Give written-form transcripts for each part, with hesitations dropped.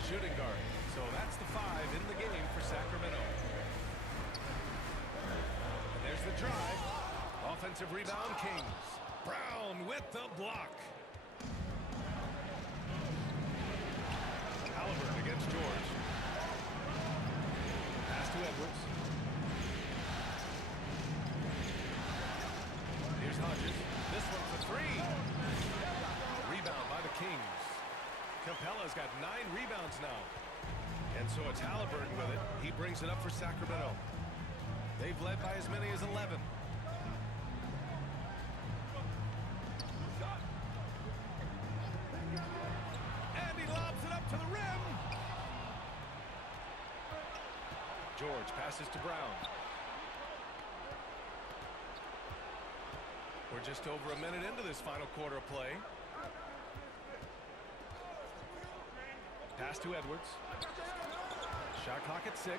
the shooting guard. So that's the 5 in the game for Sacramento. And there's the drive. Offensive rebound, Kings. Brown with the block. Halliburton against George. Pass to Edwards. Here's Hodges. This one for 3. Rebound by the Kings. Capella's got 9 rebounds now. And so it's Halliburton with it. He brings it up for Sacramento. They've led by as many as 11. And he lobs it up to the rim. George passes to Brown. We're just over a minute into this final quarter of play. Pass to Edwards. Shot clock at 6.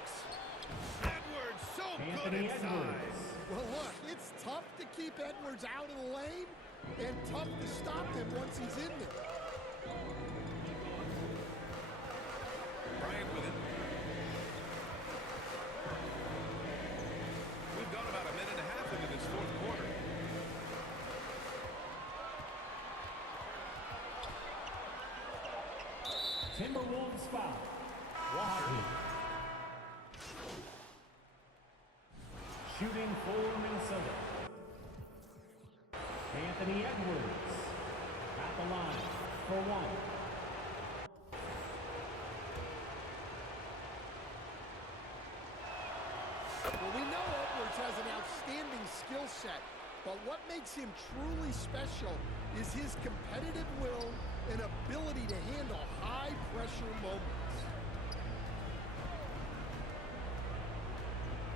Edwards, so good inside. Well, look, it's tough to keep Edwards out of the lane and tough to stop him once he's in there. Bryant with it. We've gone about a minute and a half into this fourth quarter. Timberwolves foul. Walker. Shooting for Minnesota. Anthony Edwards at the line for 1. Well, we know Edwards has an outstanding skill set, but what makes him truly special is his competitive will and ability to handle high-pressure moments.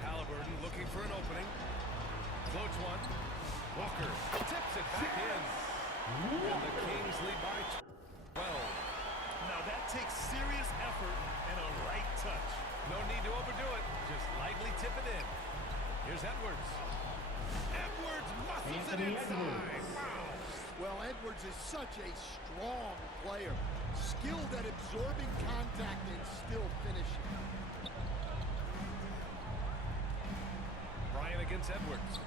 Halliburton looking for an opening. Floats one. Walker tips it back in. And the Kings lead by 12. Now that takes serious effort and a right touch. No need to overdo it. Just lightly tip it in. Here's Edwards. Edwards muscles it inside. Wow. Well, Edwards is such a strong player, skilled at absorbing contact and still finishing. Bryant against Edwards.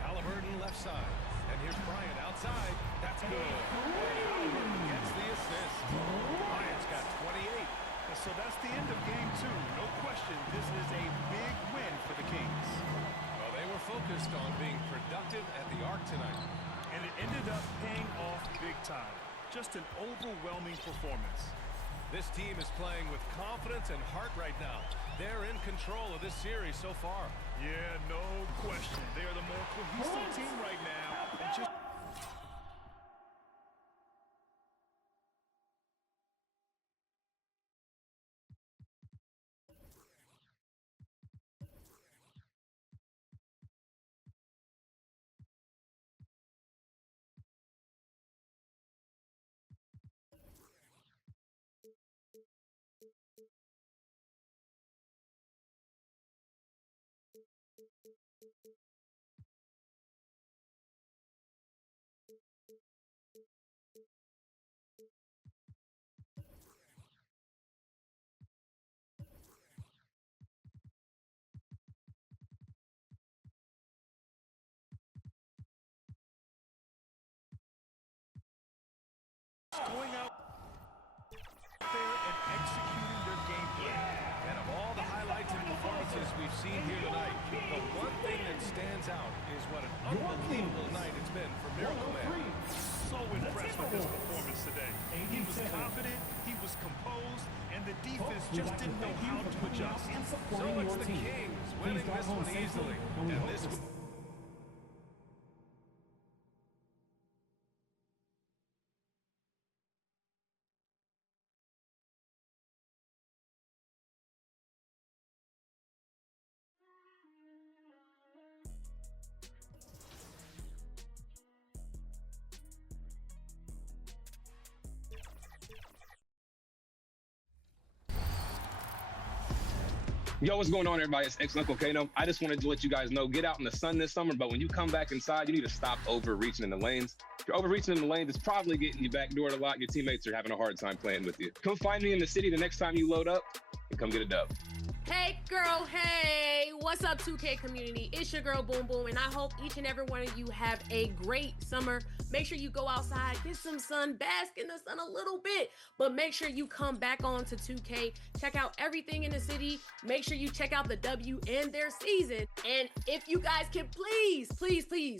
Halliburton left side. And here's Bryant outside. That's good. And Halliburton gets the assist. Bryant's got 28. So that's the end of game 2. No question, this is a big win for the Kings. Well, they were focused on being productive at the arc tonight. And it ended up paying off big time. Just an overwhelming performance. This team is playing with confidence and heart right now. They're in control of this series so far. Yeah, no question. They are the more cohesive team right now. And just going out there and executing their game plan. And of all the highlights and performances we've seen here tonight, the one thing that stands out is what an unbelievable night it's been for Miracle Man. So impressed with his performance today. He was confident, he was composed, and the defense just didn't know how to adjust. So it's the Kings winning this one easily. And this Yo, what's going on, everybody? It's ex-Uncle Kano. I just wanted to let you guys know, get out in the sun this summer, but when you come back inside, you need to stop overreaching in the lanes. If you're overreaching in the lane, it's probably getting you backdoored a lot. Your teammates are having a hard time playing with you. Come find me in the city the next time you load up and come get a dub. Hey girl, hey, what's up 2K community? It's your girl Boom Boom, and I hope each and every one of you have a great summer. Make sure you go outside, get some sun, bask in the sun a little bit, but make sure you come back on to 2K, check out everything in the city, make sure you check out the W and their season, and if you guys can please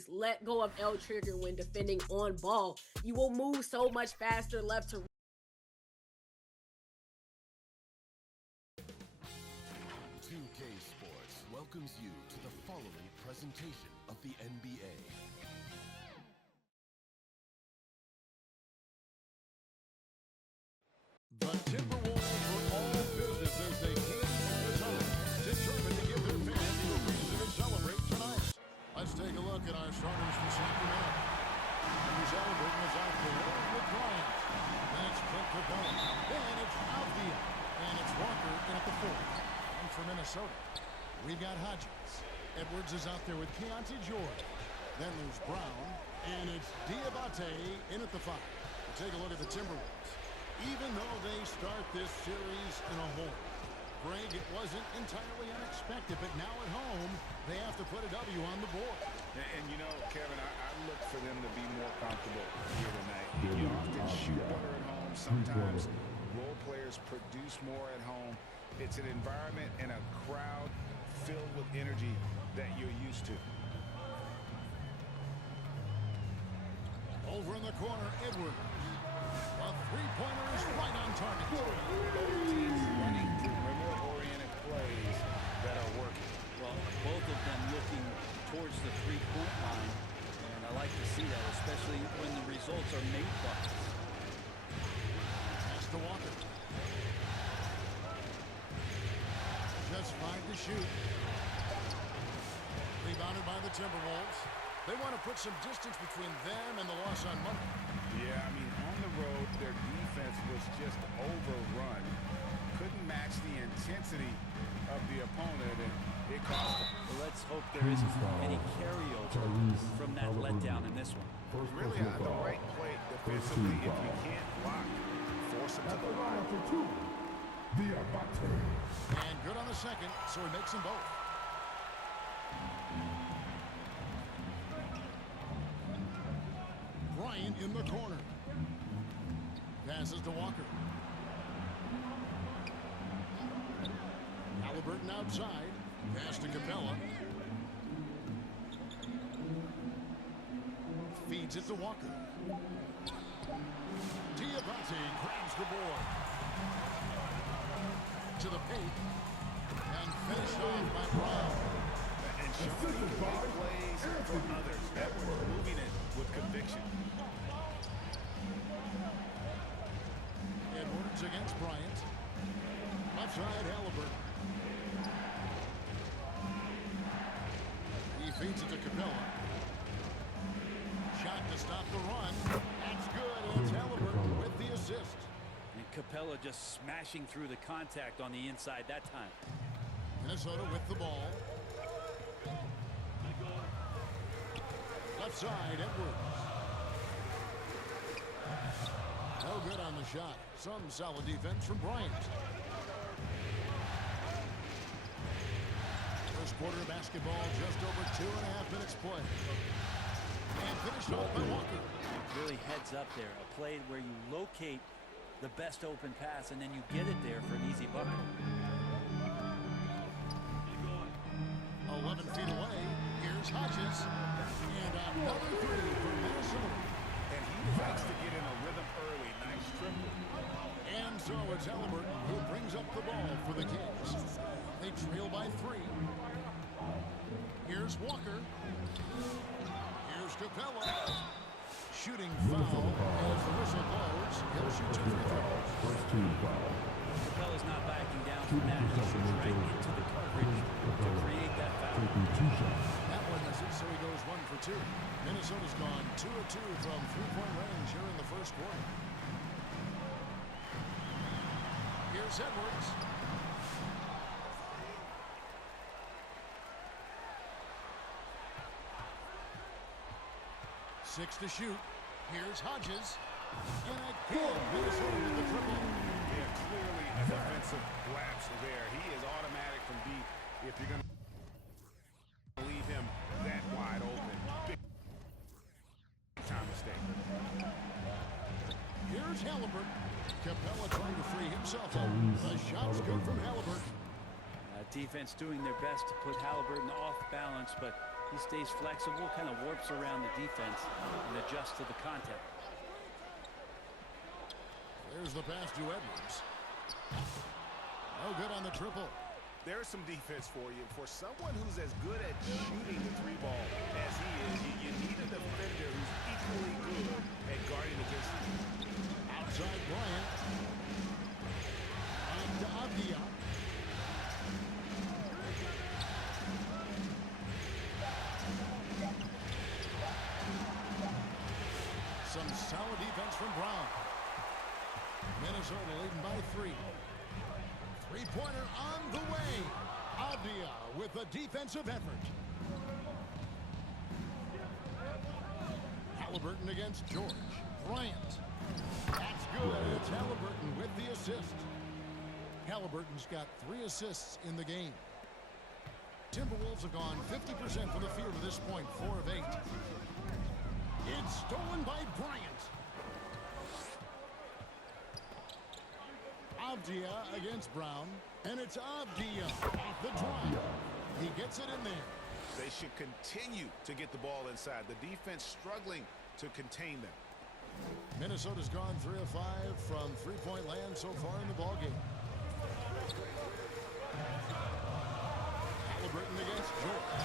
let go of L trigger when defending on ball. You will move so much faster left to right. 2K Sports welcomes you to the following presentation of the NBA. The Timberwolves were all business as they came to the tunnel, determined to give their fans a reason to celebrate tonight. Let's take a look at our starters for Sacramento. Here's Halliburton is out there with Bryant. Then it's Clint Capella. Then it's Althea. And it's Walker in at the fourth. And for Minnesota, we've got Hodges. Edwards is out there with Keontae George. Then there's Brown. And it's Diabate in at the five. Take a look at the Timberwolves. Even though they start this series in a hole, Greg, it wasn't entirely unexpected, but now at home, they have to put a W on the board. And you know, Kevin, I look for them to be more comfortable here tonight. You often shoot better at home. Sometimes role players produce more at home. It's an environment and a crowd filled with energy that you're used to. Over in the corner, Edwards. A three-pointer is right on target. Teams running perimeter-oriented plays that are working. Well, both of them looking towards the three-point line, and I like to see that, especially when the results are made buckets. Pass to Walker. Just 5 to shoot. Rebounded by the Timberwolves. They want to put some distance between them and the loss on Monday. Yeah, I mean, on the road, their defense was just overrun. Couldn't match the intensity of the opponent, and it cost them. Well, let's hope there isn't any carryover from that letdown in this one. Really on the right play defensively. If you can't block, force them to the line. And good on the second, so he makes them both. Bryant in the corner. Passes to Walker. Halliburton outside. Pass to Capella. Feeds it to Walker. Diabate grabs the board. To the paint. And finished off by Brown. And showing he can make plays for others. Edwards moving it with conviction. Edwards against Bryant. Left side, Halliburton. He feeds it to Capella. Shot to stop the run. That's good. And it's Halliburton with the assist. And Capella just smashing through the contact on the inside that time. Minnesota with the ball. Left side, Edwards. No good on the shot. Some solid defense from Bryant. First quarter of basketball, just over 2.5 minutes play. And finished off by Walker. Really heads up there. A play where you locate the best open pass and then you get it there for an easy bucket. 11 feet away. Here's Hodges. And another three for Minnesota. And he likes to get in a rhythm early. Nice triple. And so it's Halliburton who brings up the ball for the Kings. They trail by 3. Here's Walker. Here's Capella. Shooting foul as the whistle blows. He'll shoot 2 free throws. Capella's not backing down from that. He shoots right into the coverage to create that foul. That one misses, so he goes 1 for 2. Minnesota's gone 2 of 2 from three-point range here in the first quarter. Here's Edwards. Six to shoot. Here's Hodges. And again, Minnesota with the triple. Yeah, clearly a defensive lapse there. He is automatic from deep if you're going to leave him that wide open. Big time mistake. Here's Halliburton. Capella trying to free himself up. The shot's good from Halliburton. Defense doing their best to put Halliburton off balance, but he stays flexible, kind of warps around the defense and adjusts to the contact. There's the pass to Edwards. No good on the triple. There's some defense for you. For someone who's as good at shooting the three ball as he is, you need a defender who's equally good at guarding against him. Outside Bryant. And to Avdia. Some solid defense from Brown. Minnesota leading by 3. Three-pointer on the way. Avdia with a defensive effort. Halliburton against George. Bryant. That's good. It's Halliburton with the assist. Halliburton's got 3 assists in the game. Timberwolves have gone 50% from the field to this point, 4 of 8. It's stolen by Bryant. Avdia against Brown. And it's Avdia off the drive. He gets it in there. They should continue to get the ball inside. The defense struggling to contain them. Minnesota's gone 3 of 5 from three-point land so far in the ballgame. Halliburton against George.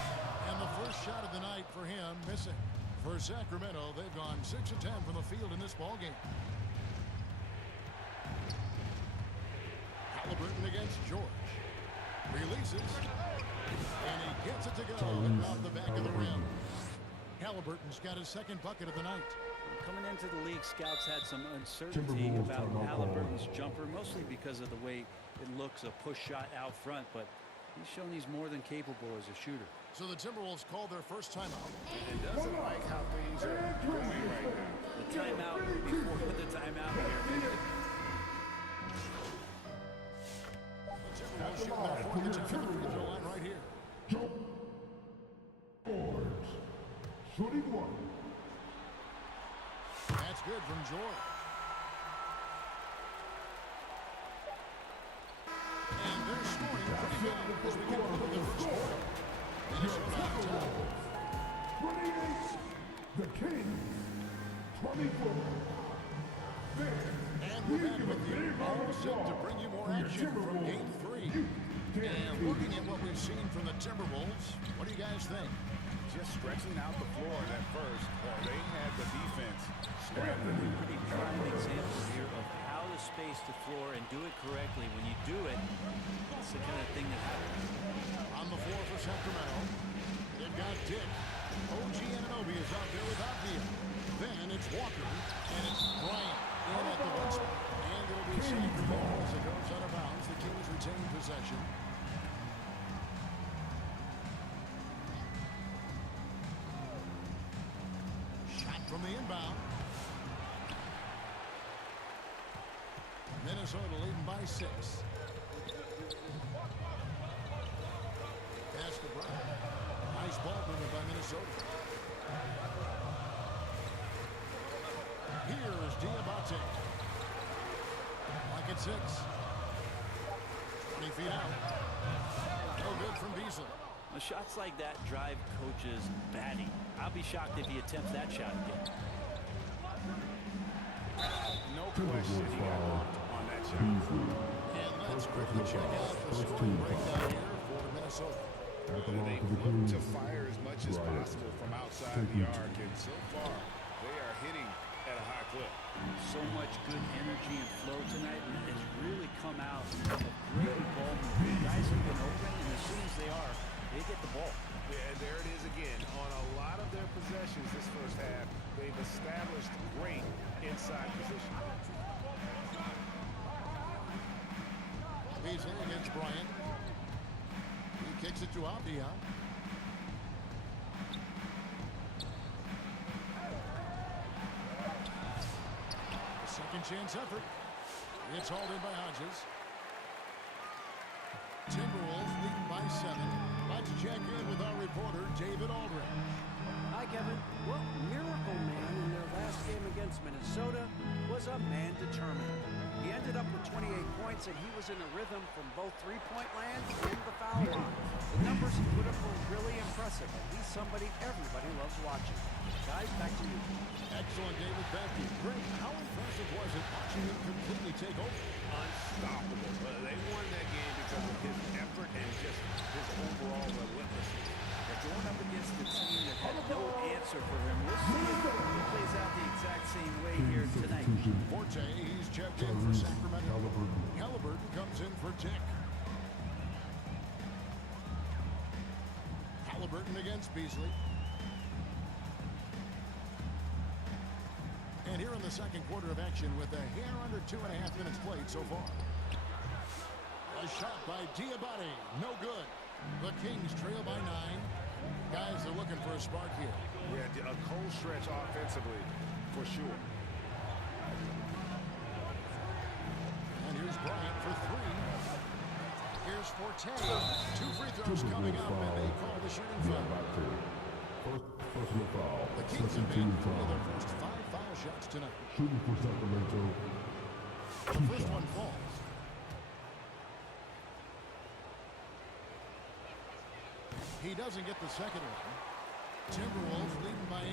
And the first shot of the night for him missing. For Sacramento, they've gone 6 of 10 from the field in this ballgame. Halliburton against George. Releases. And he gets it to go off the back of the rim. Halliburton's got his second bucket of the night. Coming into the league, scouts had some uncertainty about Halliburton's jumper, mostly because of the way it looks, a push shot out front, but he's shown he's more than capable as a shooter. So the Timberwolves called their first timeout. And doesn't like how things are going right now. The timeout before the timeout here. The Timberwolves shooting their fourth attempt from the free throw line right here. Shooting 1. That's good from George. And they're scoring pretty good as we get into the first quarter. Minnesota on top. 28. The Kings. 24. And we're back with you, all set to bring you more action from Game 3. And looking at what we've seen from the Timberwolves, what do you guys think? Just stretching out the floor at first. They had the defense scrambling. Pretty prime example here of how to space the floor and do it correctly. When you do it, that's the kind of thing that happens. On the floor for Sacramento, they've got Dick. OG Anunoby is out there with Avdia. Then it's Walker, and it's Bryant in at the one spot. And it'll be Sacramento as it goes out of bounds. The Kings retain possession. Shot from the inbound. Minnesota leading by 6. Pass to Brown. Nice ball movement by Minnesota. Here is Diabate. Lock at 6. 20 feet out. No good from Beasley. Now, shots like that drive coaches batty. I'll be shocked if he attempts that shot again. No question he got locked on that shot. And let's quickly check out the scoring breakdown here for Minnesota. They look to fire as much as possible from outside the arc, and so far they are hitting at a high clip. So much good energy and flow tonight, and it has really come out of great ball movement. Guys have been open, and as soon as they are, they get the ball. Yeah, and there it is again. On a lot of their possessions this first half, they've established great inside position. Beasley against Bryant. He kicks it to Avdia. Second chance effort. It's hauled in by Hodges. Timberwolves leading by 7. Let's check in with our reporter, David Aldridge. Hi, Kevin. Well, Miracle Man in their last game against Minnesota was a man determined. He ended up with 28 points, and he was in a rhythm from both three-point land and the foul line. The numbers he put up were really impressive, and he's somebody everybody loves watching. Guys, back to you. Excellent, David. Thank you. Greg, how impressive was it watching him completely take over? Unstoppable. But they won that game because of his effort and just his overall relentlessness. They're going up against the team that had no answer for him. We'll see if he plays out the exact same way here tonight. Forte, he's checked in for Sacramento. Halliburton comes in for Dick. Halliburton against Beasley. And here in the second quarter of action with a hair under 2.5 minutes played so far. A shot by Diabate, no good. The Kings trail by 9. Guys are looking for a spark here. Yeah, a cold stretch offensively, for sure. And here's Bryant for 3. Here's Forte. 2 free throws coming up, and they call the shooting foul. The Kings have made 3 of their first 5 foul shots tonight. Shooting for Sacramento. The first one falls. He doesn't get the second one. Timberwolves leading by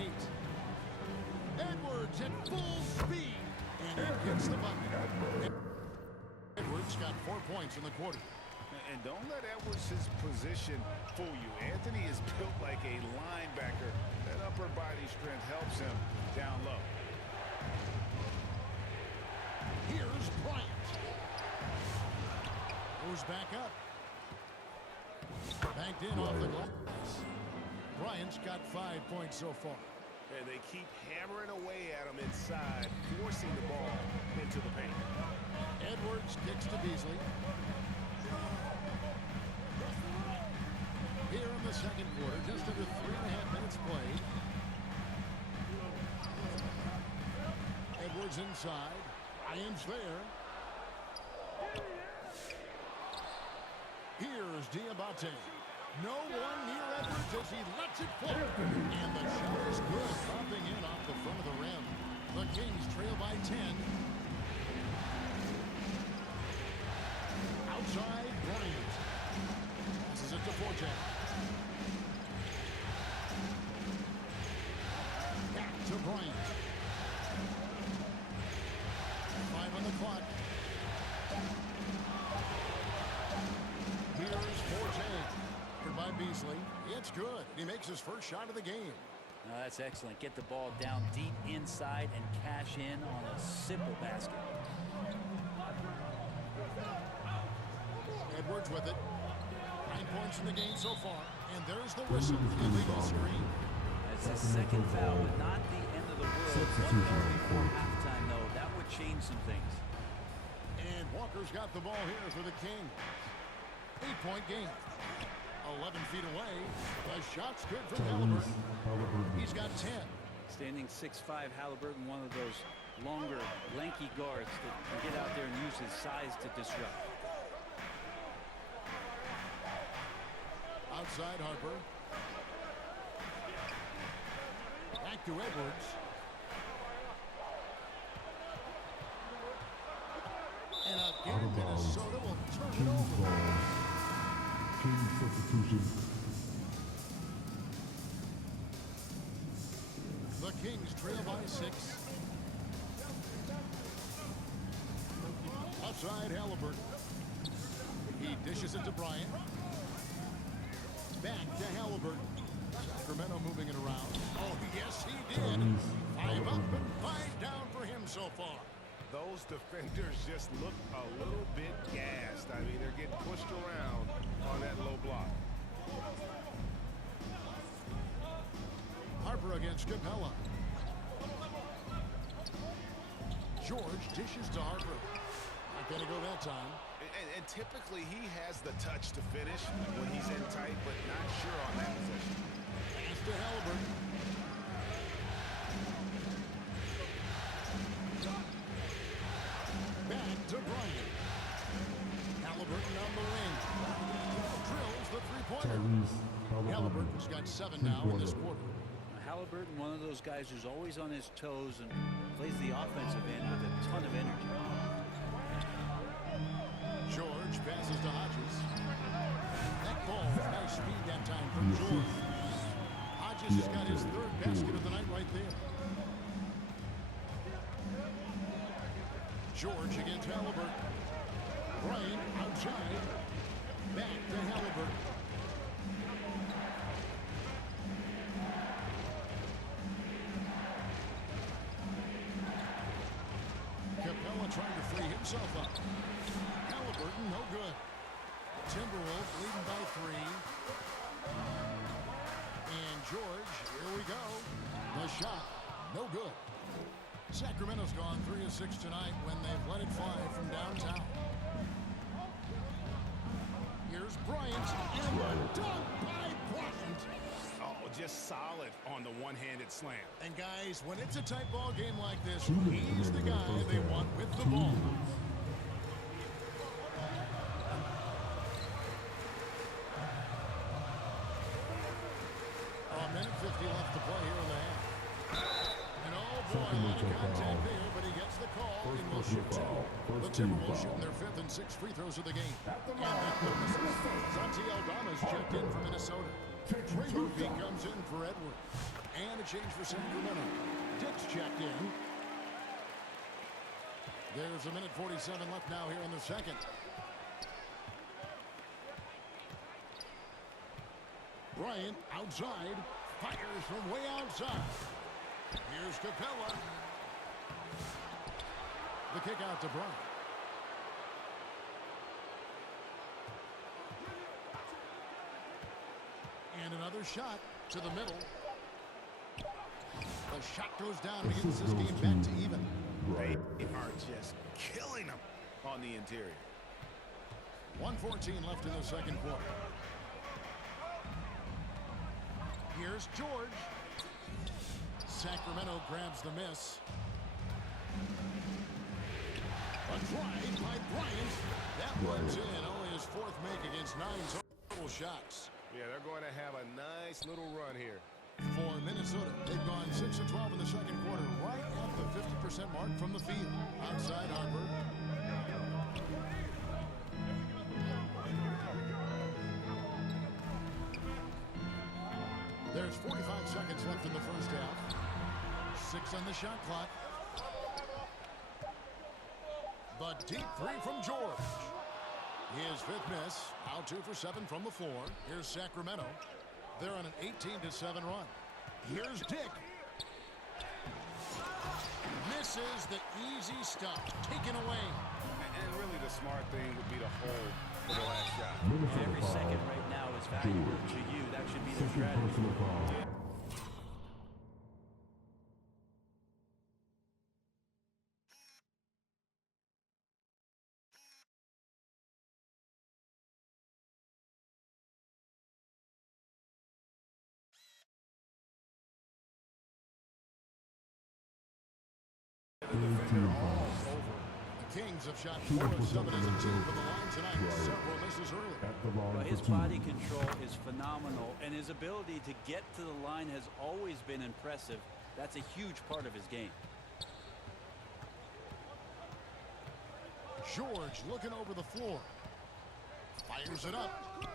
8. Edwards at full speed. And he gets the bucket. Edwards got 4 points in the quarter. And don't let Edwards' position fool you. Anthony is built like a linebacker. That upper body strength helps him down low. Here's Bryant. Goes back up. Banked in off the glass. Bryant's got 5 points so far. And they keep hammering away at him inside, forcing the ball into the paint. Edwards kicks to Beasley. Here in the second quarter, just under 3.5 minutes played. Edwards inside. Irons there. Here's Diabate. No one near Edwards as he lets it fall. And the shot is good, dropping in off the front of the rim. The Kings trail by 10. Outside, Bryant. Passes it to Forte. Back to Bryant. 5 on the clock. Here's Forte. Here by Beasley. It's good. He makes his first shot of the game. No, that's excellent. Get the ball down deep inside and cash in on a simple basket. Edwards with it. 9 points in the game so far. And there's the whistle. Illegal screen. That's his second foul, but not the end of the world. 1 minute before halftime, though. That would change some things. And Walker's got the ball here for the Kings. 8-point game. 11 feet away. The shot's good from Halliburton. He's got 10. Standing 6'5", Halliburton, one of those longer, lanky guards that can get out there and use his size to disrupt. Outside Harper. Back to Edwards. And again, Minnesota will turn it over. King substitution. The Kings trail by 6. Outside Halliburton. He dishes it to Bryant. Back to Halliburton. Sacramento moving it around. Oh, yes, he did. 5 up and 5 down for him so far. Those defenders just look a little bit gassed. I mean, they're getting pushed around on that low block. Harper against Capella. George dishes to Harper. Not going to go that time. And typically he has the touch to finish when he's in tight, but not sure on that possession. Pass to Halliburton. fire. Halliburton's got 7 now in this quarter. Halliburton, one of those guys who's always on his toes and plays the offensive end with a ton of energy. George passes to Hodges. That ball, nice speed that time from George. Hodges has got his 3rd basket of the night right there. George against Halliburton. Bryant outside. Back to Halliburton. Capella trying to free himself up. Halliburton, no good. Timberwolves leading by 3. And George, here we go. The shot, no good. Sacramento's gone 3 of 6 tonight when they've let it fly from downtown. Here's Bryant, and the dunk by Bryant. Oh, just solid on the one-handed slam. And guys, when it's a tight ball game like this, he's the guy they want with the ball. A minute 50 left to play here in the half. And oh boy, a lot of contact there, but he gets the call and will shoot 2. The Timberwolves shooting their 5th and 6th free throws of the game. And that misses. Santi Aldama's checked in for Minnesota. Trey Murphy comes in for Edwards. And a change for Sacramento. Dick's checked in. There's a minute 47 left now here in the second. Bryant outside. Fires from way outside. Here's Capella. The kick out to Bryant. And another shot to the middle. The shot goes down and gets this game back to even. They are just killing them on the interior. 1:14 left in the second quarter. Here's George. Sacramento grabs the miss. A drive by Bryant. That one's in. Only his 4th make against 9 total shots. Yeah, they're going to have a nice little run here. For Minnesota, they've gone 6 of 12 in the second quarter, right at the 50% mark from the field. Outside Harper. There's 45 seconds left in the first half. 6 on the shot clock. The deep 3 from George. His 5th miss. Out 2 for 7 from the floor. Here's Sacramento. They're on an 18-7 run. Here's Dick. Misses the easy stuff. Taken away. And really the smart thing would be to hold for the last shot. Every second right now is valuable to you. That should be the strategy. The Kings have shot 4 of 7 as a team from the line tonight. Several misses early. Well, his body control is phenomenal, and his ability to get to the line has always been impressive. That's a huge part of his game. George looking over the floor. Fires it up.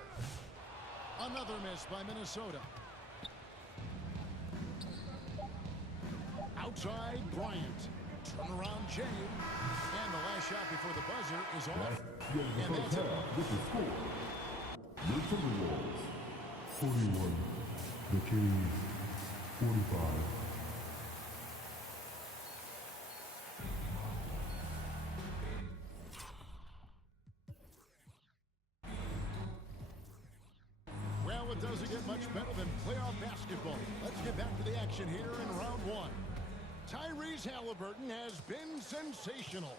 Another miss by Minnesota. Outside Bryant. Turnaround Jay. And the last shot before the buzzer is off. And that's it. With the score, the Timberwolves 41, the Kings 45. Well, it doesn't get much better than playoff basketball. Let's get back to the action here in round 1. Tyrese Halliburton has been sensational.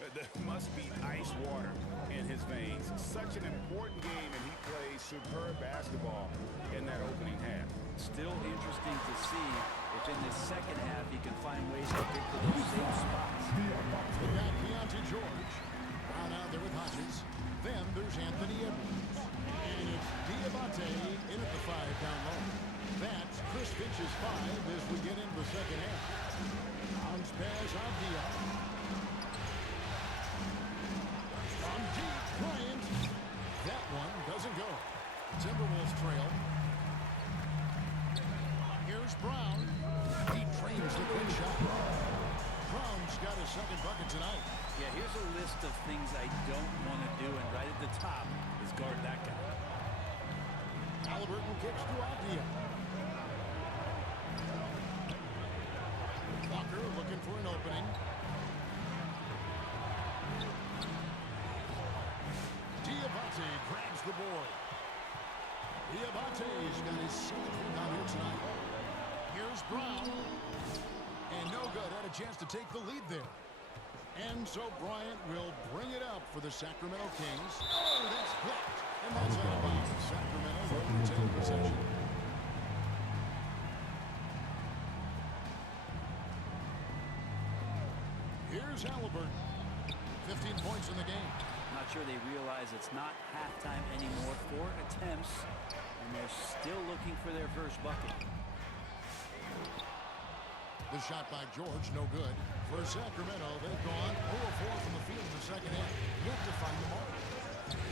There must be ice water in his veins. Such an important game, and he plays superb basketball in that opening half. Still interesting to see if in this second half he can find ways to get to those same spots. We got Keontae George. Brown out there with Hodges. Then there's Anthony Edwards. And it's Diabate second bucket tonight. Yeah, here's a list of things I don't want to do, and right at the top is guard that guy. Halliburton kicks to Avdia. Walker looking for an opening. Diabate grabs the board. Diabate's got his 7th rebound here tonight. Here's Brown. And no good. Had a chance to take the lead there. And so Bryant will bring it up for the Sacramento Kings. Oh, that's blocked. And that's out of bounds. Sacramento will retain possession. Here's Halliburton. 15 points in the game. Not sure they realize it's not halftime anymore. 4 attempts, and they're still looking for their first bucket. The shot by George, no good. For Sacramento, they've gone 0-4 from the field in the second half. Yet to find the mark.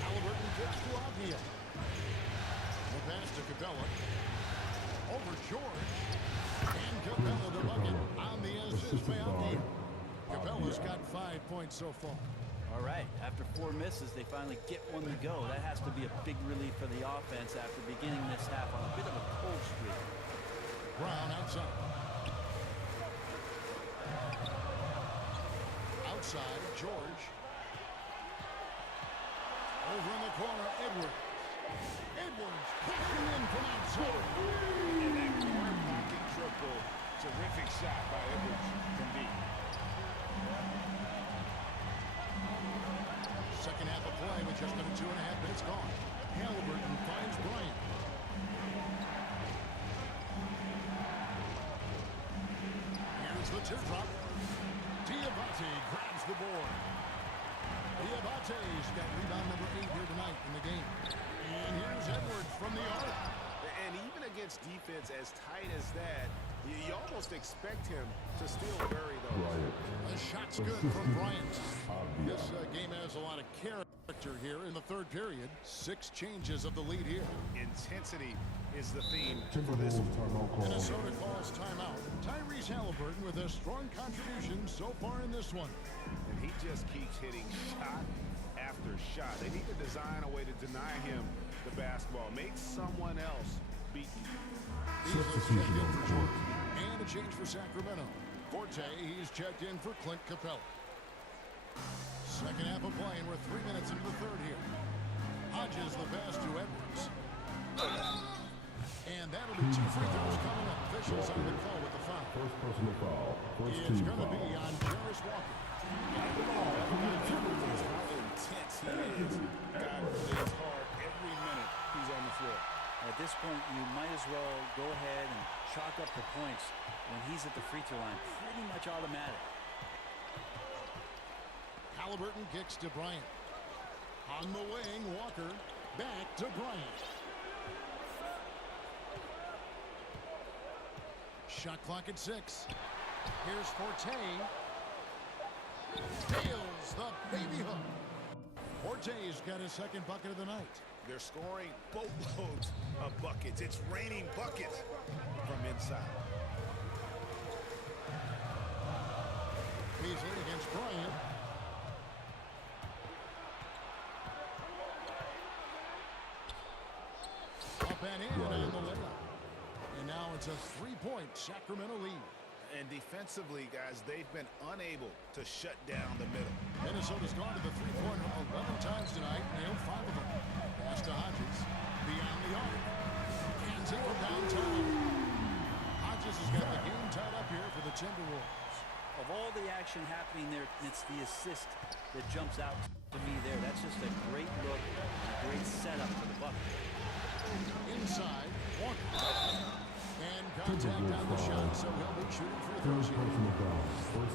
Halliburton kicks to Avdia. The pass to Capella. Over George. And Capella the bucket on the assist by Avdia. Capella's got 5 points so far. All right, after 4 misses, they finally get one to go. That has to be a big relief for the offense after beginning this half on a bit of a cold streak. Brown outside. Outside, George. Over in the corner, Edwards. Edwards pushing in from outside. And that corner pocket triple. Terrific shot by Edwards from deep. Second half of play with just under 2.5 minutes gone. Halliburton finds Bryant. Here's the teardrop. Diabate grabs the board. Diabate's got rebound number 8 here tonight in the game. And here's Edwards from the arc. And even against defense as tight as that, you almost expect him to still bury those. The shot's good from Bryant. This game has a lot of character here in the third period. 6 changes of the lead here. Intensity is the theme for Timberwolves this. timeout call. Minnesota calls timeout. Tyrese Halliburton with a strong contribution so far in this one. And he just keeps hitting shot after shot. They need to design a way to deny him the basketball. Make someone else beat you. Substitution on the court. And a change for Sacramento. Forte, he's checked in for Clint Capella. Second half of play, and we're 3 minutes into the third here. Hodges the pass to Edwards. And that'll be 2 free throws coming up. Officials on the call with the foul. First personal foul. First It's team going to foul. be on Jarris Walker. How intense he is. God plays hard every minute he's on the floor. At this point, you might as well go ahead and chalk up the points when he's at the free throw line. Pretty much automatic. Halliburton kicks to Bryant. On the wing, Walker. Back to Bryant. Shot clock at 6. Here's Forte. Nails the baby hook. Forte's got his second bucket of the night. They're scoring boatloads of buckets. It's raining buckets from inside. Beasley against Bryant. Up and in on the layup. And now it's a 3-point Sacramento lead. And defensively, guys, they've been unable to shut down the middle. Minnesota's gone to the three-pointer 11 times tonight, nailed 5 of them. Pass to Hodges, beyond the arc. Hands it from downtown. Hodges has got the game tied up here for the Timberwolves. Of all the action happening there, it's the assist that jumps out to me there. That's just a great look, a great setup for the bucket. Inside, Walker. And contact on the shot, so he'll be shooting free throws Third here. personal foul. First